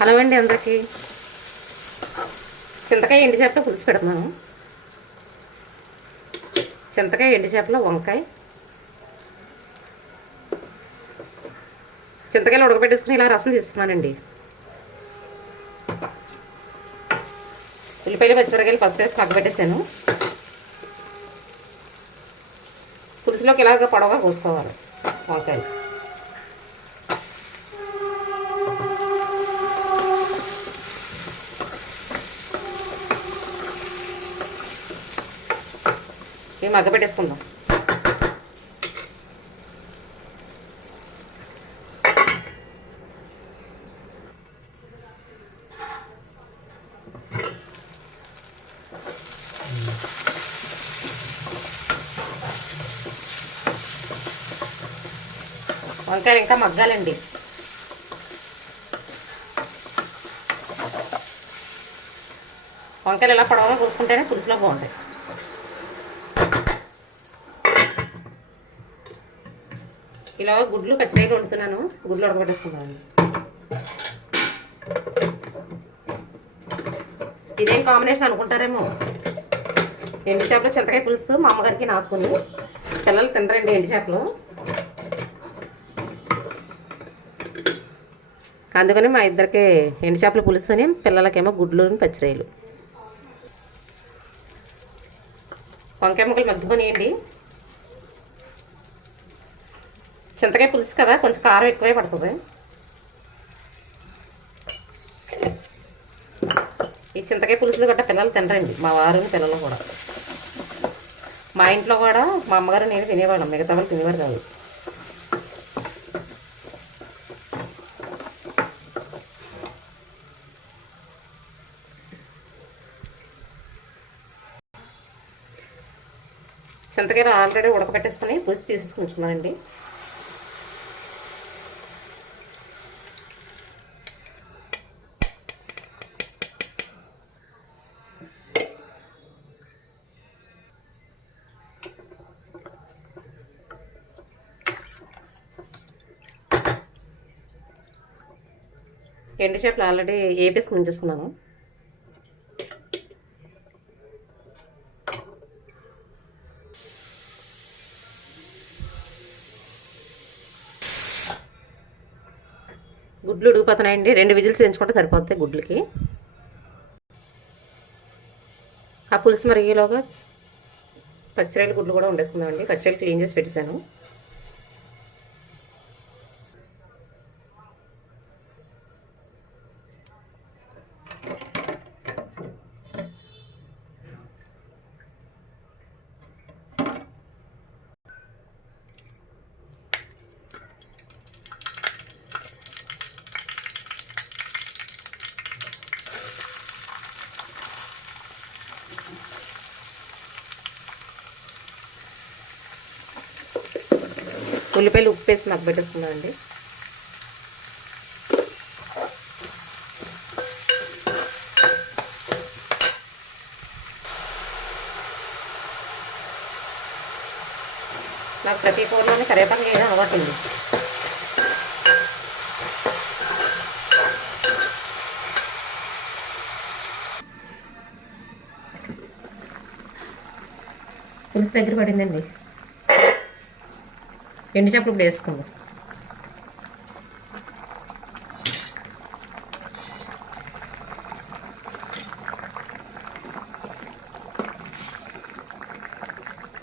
Hello అండి అందరికీ. చింతకాయ ఎండు చేపలో పులుసు పెడుతున్నాను. చింతకాయ ఎండు చేపలో వంకాయ, చింతకాయలు ఉడకబెట్టేసుకుని ఇలా రసం తీసుకున్నానండి. ఉల్లిపాయలు పచ్చిమిరకాయలు పసుపు వేసి మగ్గబెట్టేసాను. పులుసులోకి ఇలాగ పొడవుగా కోసుకోవాలి వంకాయలు. ఇవి మగ్గబెట్టేసుకుందాం. వంకాయలు ఇంకా మగ్గాలండి. వంకాయలు ఇలా పొడవుగా కోసుకుంటేనే పులుసులో బాగుంటాయి. ఇలా గుడ్లు పచ్చిరొయ్యలు వండుతున్నాను. గుడ్లు ఉడకబెట్టేసుకుంటాను. ఇదేం కాంబినేషన్ అనుకుంటారేమో. ఎండు చేపలు చింతకాయ పులుసు మా అమ్మగారికి నాకుని. పిల్లలు తినరండి ఎండు చేపలు, అందుకని మా ఇద్దరికి ఎండు చేపల పులుసుని, పిల్లలకేమో గుడ్లు పచ్చిరొయ్యలు. వంకాయ ముక్కలు మగ్గిపోనియండి. చింతకాయ పులుసు కదా, కొంచెం కారం ఎక్కువే పడుతుంది. ఈ చింతకాయ పులుసులు గట్రా పిల్లలు తినరండి, మా వారు పిల్లలు కూడా. మా ఇంట్లో కూడా మా అమ్మగారు నేను తినేవాళ్ళం, మిగతా వాళ్ళు తినేవారు కాదు. చింతకాయలు ఆల్రెడీ ఉడకబెట్టేసుకుని పులుసు తీసేసుకుంటున్నానండి. ఎండు చేపలు ఆల్రెడీ వేపేసి ఉంచేసుకున్నాను. గుడ్లు ఉడికిపోతున్నాయండి. 2 విజిల్స్ వేయించుకుంటే సరిపోతాయి గుడ్లకి. ఆ పులుసు మరిగేలోగా పచ్చిరొయ్యలు గుడ్లు కూడా వండేసుకుందామండి. పచ్చిరొయ్యలు క్లీన్ చేసి పెట్టేశాను. ఉల్లిపాయలు ఉప్పు వేసి మగ్గబెట్టేసుకున్నామండి. నాకు ప్రతి కూరలోనే కరివేపాకు వేయడం అలవాటు ఉంది. పులుసు దగ్గర పడిందండి. ఎండు చేపలు ఇప్పుడు వేసుకుందాం.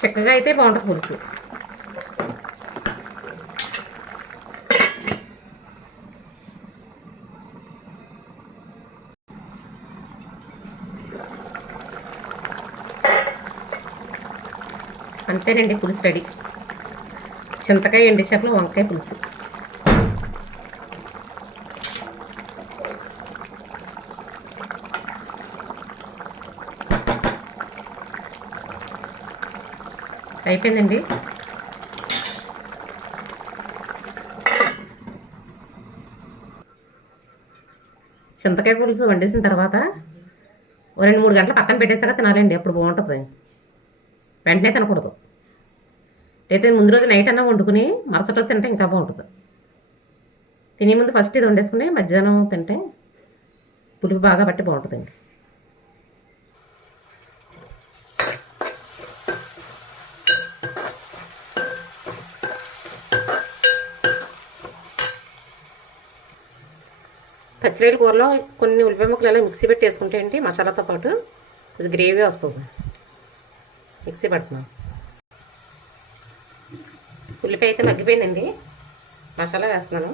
చక్కగా అయితే బాగుంటుంది పులుసు. అంతేనండి, పులుసు రెడీ. చింతకాయ ఎండు చేపలు వంకాయ పులుసు. అయిపోయిందండి. చింతకాయ పులుసు వండేసిన తర్వాత 2-3 గంటలు పక్కన పెట్టేసాక తినాలండి, అప్పుడు బాగుంటుంది. వెంటనే తినకూడదు. అయితే ముందు రోజు నైట్ అన్నా వండుకుని మరుసటి రోజు తింటే ఇంకా బాగుంటుంది. తినే ముందు ఫస్ట్ ఇది వండేసుకుని మధ్యాహ్నం తింటే పులుపు బాగా బట్టి బాగుంటుందండి. పచ్చిరొయ్యల కూరలో కొన్ని ఉల్లిపాయ ముక్కలు ఇలా మిక్సీ పెట్టి వేసుకుంటే ఏంటి మసాలాతో పాటు కొంచెం గ్రేవీ వస్తుంది. మిక్సీ పడుతున్నాం. ఉల్లిపాయ అయితే మగ్గిపోయిందండి. మసాలా వేస్తున్నాను.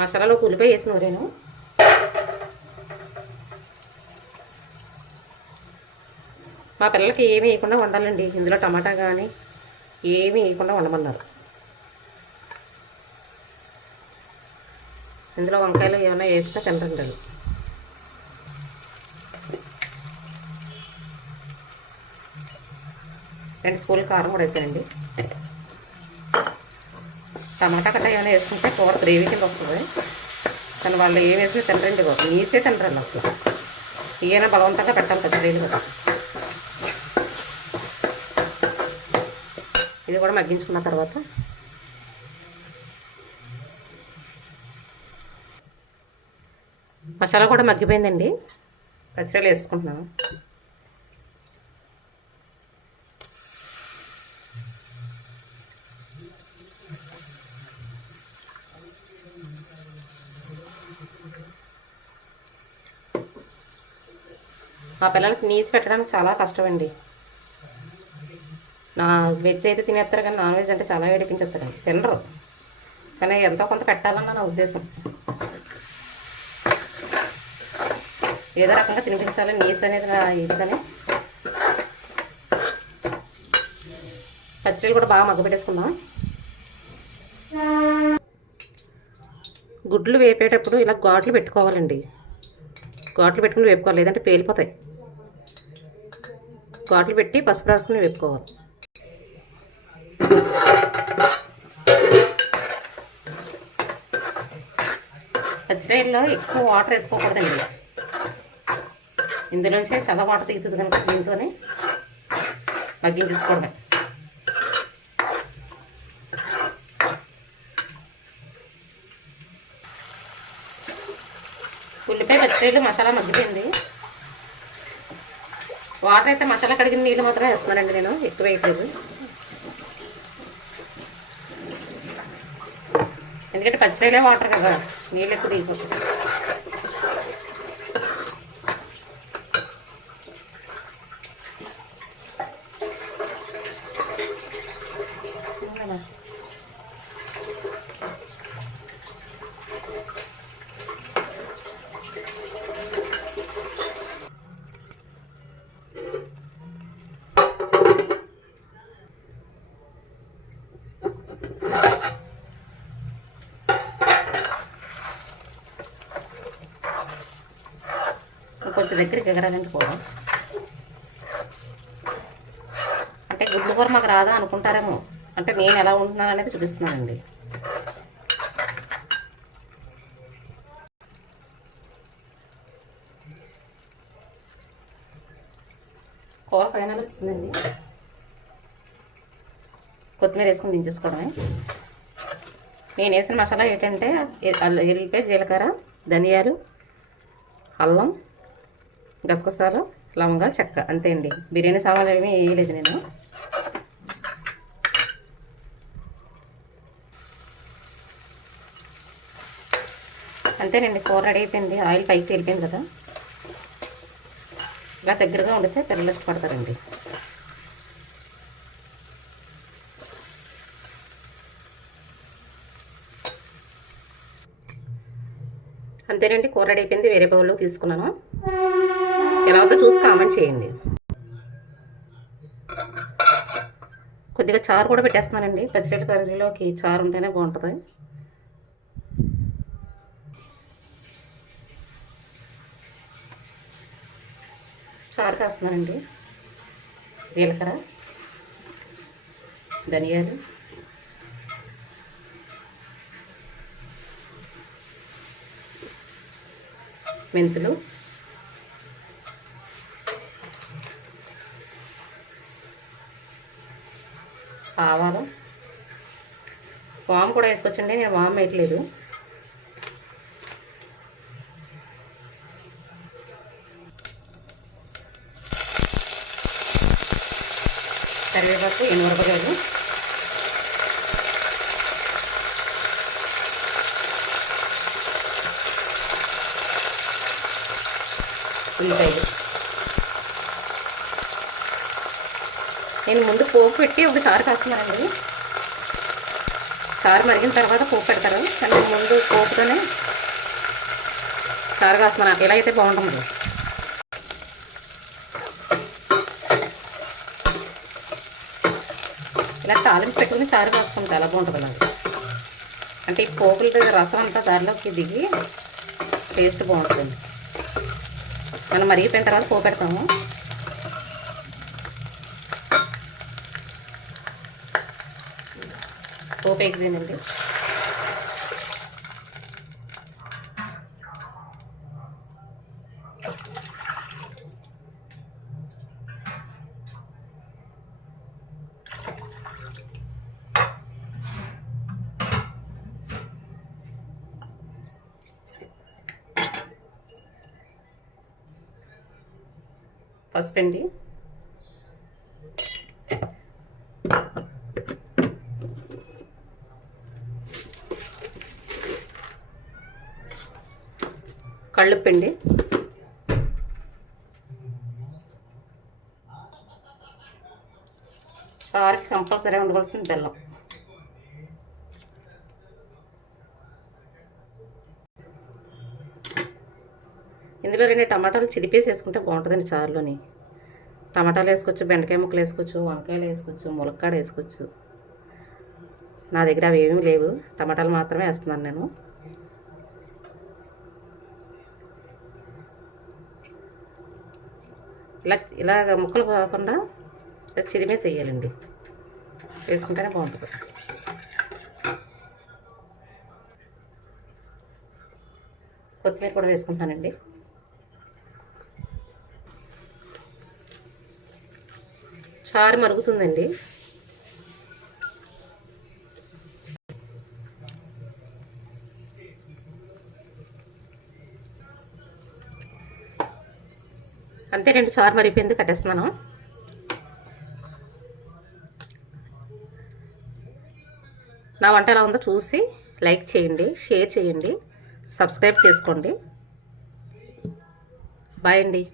మసాలాలో ఉల్లిపాయ వేసి నూరాను. మా పిల్లలకి ఏమీ వేయకుండా వండాలండి. ఇందులో టమాటా కానీ ఏమీ వేయకుండా వండమన్నారు. ఇందులో వంకాయలు ఏమైనా వేసినా తినరండి. 2 స్పూన్లు కారం కూడా వేసానండి. టమాటా కట్ట ఏమైనా వేసుకుంటే కూర గ్రేవీ కింద వస్తుంది. కానీ వాళ్ళు ఏం వేసినా తినరండి బాబు. నీసే తినరండి అసలు. ఏమైనా బలవంతంగా పెట్టాలి పచ్చిరొయ్యలు కదా. ఇది కూడా మగ్గించుకున్న తర్వాత మసాలా కూడా మగ్గిపోయిందండి. పచ్చిరొయ్యలు వేసుకుంటున్నాను. మా పిల్లలకి నీసి పెట్టడానికి చాలా కష్టం అండి. వెజ్ అయితే తినేస్తారు కానీ నాన్ వెజ్ అంటే చాలా ఏడిపించేస్తారండి. తినరు. కానీ ఎంతో కొంత పెట్టాలన్న నా ఉద్దేశం. ఏదో రకంగా తినిపించాలి. నీస్ అనేది ఇదిగానే. పచ్చళ్ళు కూడా బాగా మగ్గపెట్టేసుకుందాం. గుడ్లు వేపేటప్పుడు ఇలా ఘాట్లు పెట్టుకోవాలండి. ఘాట్లు పెట్టుకుని వేపుకోవాలి, లేదంటే పేలిపోతాయి. ఘాట్లు పెట్టి పసుపు రాసుకుని వేపుకోవాలి. పచ్చిరొయ్యల్లో ఎక్కువ వాటర్ వేసుకోకూడదండి. ఇందులోంచి చాలా వాటర్ దిగుతుంది కనుక దీంతోనే మగ్గించేసుకోవడమే. ఉల్లిపాయ పచ్చిరొయ్యలు మసాలా మగ్గిపోయింది. వాటర్ అయితే మసాలా కడిగిన నీళ్ళు మాత్రమే వేస్తున్నానండి. నేను ఎక్కువ వేయట్లేదు. ఎందుకంటే పచ్చిరొయ్యలే వాటర్ కదా, నీళ్ళు ఎక్కువ దిగిపోతుంది. కొంచెం దగ్గరికి ఎగరాలంటే కూర అంటే గుడ్లు కూర మాకు రాదా అనుకుంటారేమో. అంటే నేను ఎలా ఉంటున్నాను అనేది చూపిస్తున్నానండి. కూర ఫైనల్ వచ్చిందండి. కొత్తిమీర వేసుకుని దించేసుకోవడమే. నేను వేసిన మసాలా ఏంటంటే ఎల్లిపాయ, జీలకర్ర, ధనియాలు, అల్లం, గసగసాలు, లవంగా, చెక్క, అంతే అండి. బిర్యానీ సామాన్లు ఏమీ వేయలేదు నేను. అంతేనండి, కూర రెడీ అయిపోయింది. ఆయిల్ పైకి తేలిపోయింది కదా. ఇలా దగ్గరగా ఉండితే పిల్లలు ఇష్టపడతారండి. అంతేనండి, కూర రెడీ అయిపోయింది. వేరే బౌల్లో తీసుకున్నాను. ఎలా అవుతుందో చూసి కామెంట్ చేయండి. కొద్దిగా చారు కూడా పెట్టేస్తున్నానండి. పచ్చిరొయ్యల కర్రీలోకి చారు ఉంటేనే బాగుంటుంది. చారు కాస్తున్నానండి. జీలకర్ర, ధనియాలు, మెంతులు, ఆవాలు, వాము కూడా వేసుకోవచ్చండి. నేను వాము వేయట్లేదు. కరివేపాకు, ఎండుమిరపకాయలు, ఉల్లిపాయలు. నేను ముందు పోపు పెట్టి ఒక చారు కాస్తున్నానండి. చారు మరిగిన తర్వాత పోపు పెడతారు, కానీ ముందు పోపుతోనే చారు కాస్తున్నాను. ఇలా అయితే బాగుంటుంది. ఇలా తాలింపు పెట్టుకుని చారు కాసుకుంటే చాలా బాగుంటుంది నాకు. అంటే ఈ పోపుల రసం అంతా దారిలోకి దిగి టేస్ట్ బాగుంటుంది. మనం మరిగిపోయిన తర్వాత పోపు పెడతాము. పోపు ఎగిరిందండి. పసుపండి, కళ్ళుప్పండి, చారుకి కంపల్సరీ ఉండవలసిన బెల్లం, ఇందులో 2 టమాటాలు చిదిపేసి వేసుకుంటే బాగుంటుందండి. చారులోని టమాటాలు వేసుకోవచ్చు, బెండకాయ ముక్కలు వేసుకోవచ్చు, వంకాయలు వేసుకోవచ్చు, ములక్కాడ వేసుకోవచ్చు. నా దగ్గర అవి ఏమీ లేవు, టమాటాలు మాత్రమే వేస్తున్నాను నేను. ఇలాగ ముక్కలు కాకుండా చిరిమేసి వేయాలండి, వేసుకుంటేనే బాగుంటుంది. కొత్తిమీర కూడా వేసుకుంటానండి. చారు మరుగుతుందండి. అంతేనండి, చారు మరిగిపోయింది, కట్టేస్తున్నాను. నా వంట ఎలా ఉందో చూసి లైక్ చేయండి, షేర్ చేయండి, సబ్స్క్రైబ్ చేసుకోండి. బాయ్ అండి.